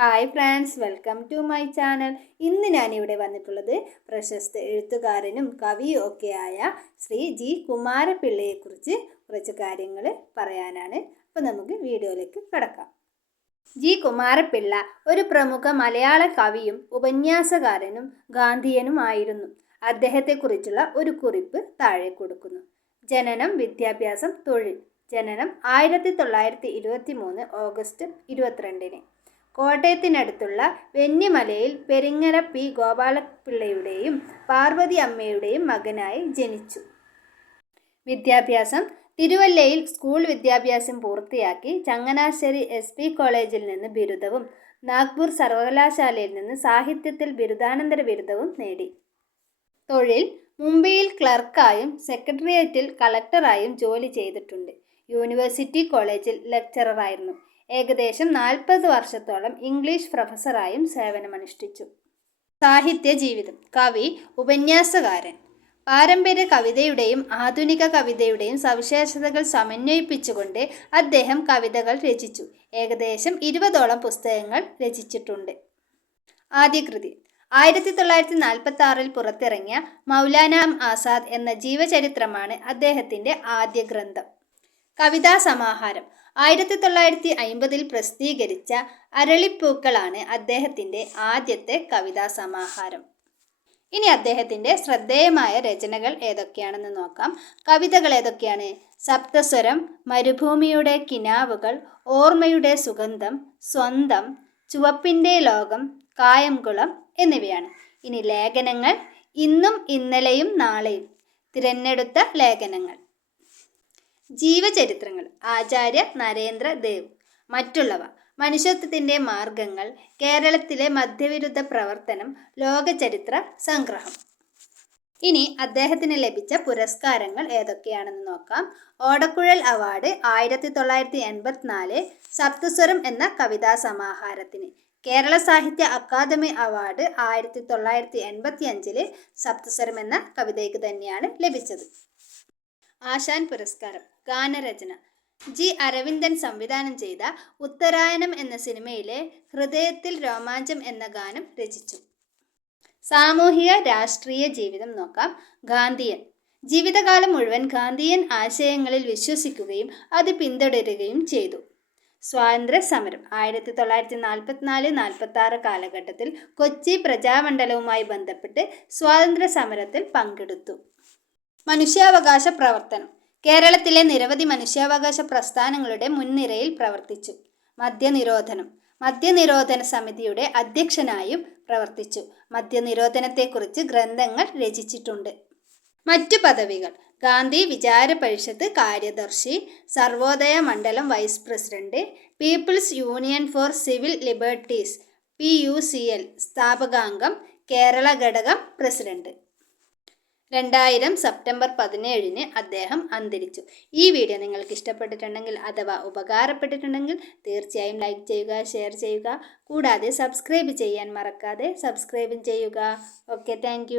Hi friends welcome to my channel ഇന്ന് ഞാനിവിടെ വന്നിട്ടുള്ളത് പ്രശസ്ത എഴുത്തുകാരനും കവിയും ഒക്കെയായ ശ്രീ ജി കുമാരപിള്ളയെക്കുറിച്ച് കുറച്ച് കാര്യങ്ങൾ പറയാനാണ്. അപ്പോൾ നമുക്ക് വീഡിയോയിലേക്ക് കിടക്കാം. ജി കുമാരപിള്ള ഒരു പ്രമുഖ മലയാള കവിയും ഉപന്യാസകാരനും ഗാന്ധിയനുമായിരുന്നു അദ്ദേഹത്തെക്കുറിച്ചുള്ള ഒരു കുറിപ്പ് താഴെ കൊടുക്കുന്നു. ജനനം വിദ്യാഭ്യാസം തൊഴിൽ. ജനനം ആയിരത്തി തൊള്ളായിരത്തി ഇരുപത്തി മൂന്ന് ഓഗസ്റ്റ് ഇരുപത്തിരണ്ടിന്. കോട്ടയത്തിനടുത്തുള്ള വെന്നിമലയിൽ പെരിങ്ങര പി. ഗോപാലപിള്ളയുടെയും പാർവതി അമ്മയുടെയും മകനായി ജനിച്ചു. വിദ്യാഭ്യാസം. തിരുവല്ലയിൽ സ്കൂൾ വിദ്യാഭ്യാസം പൂർത്തിയാക്കി ചങ്ങനാശ്ശേരി എസ് പി കോളേജിൽ നിന്ന് ബിരുദവും നാഗ്പൂർ സർവകലാശാലയിൽ നിന്ന് സാഹിത്യത്തിൽ ബിരുദാനന്തര ബിരുദവും നേടി. തൊഴിൽ. മുംബൈയിൽ ക്ലർക്കായും സെക്രട്ടേറിയറ്റിൽ കളക്ടറായും ജോലി ചെയ്തിട്ടുണ്ട്. യൂണിവേഴ്സിറ്റി കോളേജിൽ ലെക്ചററായിരുന്നു. ഏകദേശം നാൽപ്പത് വർഷത്തോളം ഇംഗ്ലീഷ് പ്രൊഫസറായും സേവനമനുഷ്ഠിച്ചു. സാഹിത്യ ജീവിതം. കവി ഉപന്യാസകാരൻ. പാരമ്പര്യ കവിതയുടെയും ആധുനിക കവിതയുടെയും സവിശേഷതകൾ സമന്വയിപ്പിച്ചുകൊണ്ട് അദ്ദേഹം കവിതകൾ രചിച്ചു. ഏകദേശം ഇരുപതോളം പുസ്തകങ്ങൾ രചിച്ചിട്ടുണ്ട്. ആദ്യ കൃതി ആയിരത്തി തൊള്ളായിരത്തി നാൽപ്പത്തി ആറിൽ പുറത്തിറങ്ങിയ മൗലാന ആസാദ് എന്ന ജീവചരിത്രമാണ് അദ്ദേഹത്തിന്റെ ആദ്യ ഗ്രന്ഥം കവിതാ സമാഹാരം ആയിരത്തി തൊള്ളായിരത്തി അയിമ്പതിൽ പ്രസിദ്ധീകരിച്ച അരളിപ്പൂക്കളാണ് അദ്ദേഹത്തിന്റെ ആദ്യത്തെ കവിതാ സമാഹാരം ഇനി അദ്ദേഹത്തിന്റെ ശ്രദ്ധേയമായ രചനകൾ ഏതൊക്കെയാണെന്ന് നോക്കാം. കവിതകൾ ഏതൊക്കെയാണ്? സപ്തസ്വരം മരുഭൂമിയുടെ കിനാവുകൾ ഓർമ്മയുടെ സുഗന്ധം സ്വന്തം ചുവപ്പിന്റെ ലോകം കായംകുളം എന്നിവയാണ്. ഇനി ലേഖനങ്ങൾ ഇന്നും ഇന്നലെയും നാളെയും തിരഞ്ഞെടുത്ത ലേഖനങ്ങൾ. ജീവചരിത്രങ്ങൾ ആചാര്യ നരേന്ദ്ര ദേവ് മറ്റുള്ളവ മനുഷ്യത്വത്തിന്റെ മാർഗങ്ങൾ കേരളത്തിലെ മധ്യവിരുദ്ധ പ്രവർത്തനം ലോകചരിത്ര സംഗ്രഹം. ഇനി അദ്ദേഹത്തിന് ലഭിച്ച പുരസ്കാരങ്ങൾ ഏതൊക്കെയാണെന്ന് നോക്കാം. ഓടക്കുഴൽ അവാർഡ് ആയിരത്തി തൊള്ളായിരത്തി എൺപത്തിനാല് സപ്തസ്വരം എന്ന കവിതാ സമാഹാരത്തിന്. കേരള സാഹിത്യ അക്കാദമി അവാർഡ് ആയിരത്തി തൊള്ളായിരത്തി എൺപത്തി അഞ്ചിൽ സപ്തസ്വരം എന്ന കവിതയ്ക്ക് തന്നെയാണ് ലഭിച്ചത്. ആശാൻ പുരസ്കാരം ഗാനരചന. ജി. അരവിന്ദൻ സംവിധാനം ചെയ്ത ഉത്തരായനം എന്ന സിനിമയിലെ ഹൃദയത്തിൽ രോമാഞ്ചം എന്ന ഗാനം രചിച്ചു. സാമൂഹിക രാഷ്ട്രീയ ജീവിതം നോക്കാം. ഗാന്ധിയൻ. ജീവിതകാലം മുഴുവൻ ഗാന്ധിയൻ ആശയങ്ങളിൽ വിശ്വസിക്കുകയും അത് പിന്തുടരുകയും ചെയ്തു. സ്വാതന്ത്ര്യ സമരം ആയിരത്തി തൊള്ളായിരത്തി നാൽപ്പത്തിനാല് നാൽപ്പത്തി ആറ് കാലഘട്ടത്തിൽ കൊച്ചി പ്രജാമണ്ഡലവുമായി ബന്ധപ്പെട്ട് സ്വാതന്ത്ര്യ സമരത്തിൽ പങ്കെടുത്തു. മനുഷ്യാവകാശ പ്രവർത്തനം കേരളത്തിലെ നിരവധി മനുഷ്യാവകാശ പ്രസ്ഥാനങ്ങളുടെ മുൻനിരയിൽ പ്രവർത്തിച്ചു. മദ്യനിരോധനം. മദ്യനിരോധന സമിതിയുടെ അധ്യക്ഷനായും പ്രവർത്തിച്ചു. മദ്യനിരോധനത്തെക്കുറിച്ച് ഗ്രന്ഥങ്ങൾ രചിച്ചിട്ടുണ്ട്. മറ്റു പദവികൾ. ഗാന്ധി വിചാര പരിഷത്ത് കാര്യദർശി Sarvodaya Mandalam vice president People's Union for Civil Liberties P U C L സ്ഥാപകാംഗം Kerala ഘടകം പ്രസിഡന്റ്. രണ്ടായിരം സെപ്റ്റംബർ പതിനേഴിന് അദ്ദേഹം അന്തരിച്ചു. ഈ വീഡിയോ നിങ്ങൾക്ക് ഇഷ്ടപ്പെട്ടിട്ടുണ്ടെങ്കിൽ അഥവാ ഉപകാരപ്പെട്ടിട്ടുണ്ടെങ്കിൽ തീർച്ചയായും ലൈക്ക് ചെയ്യുക ഷെയർ ചെയ്യുക. കൂടാതെ സബ്സ്ക്രൈബ് ചെയ്യാൻ മറക്കാതെ സബ്സ്ക്രൈബും ചെയ്യുക. Okay thank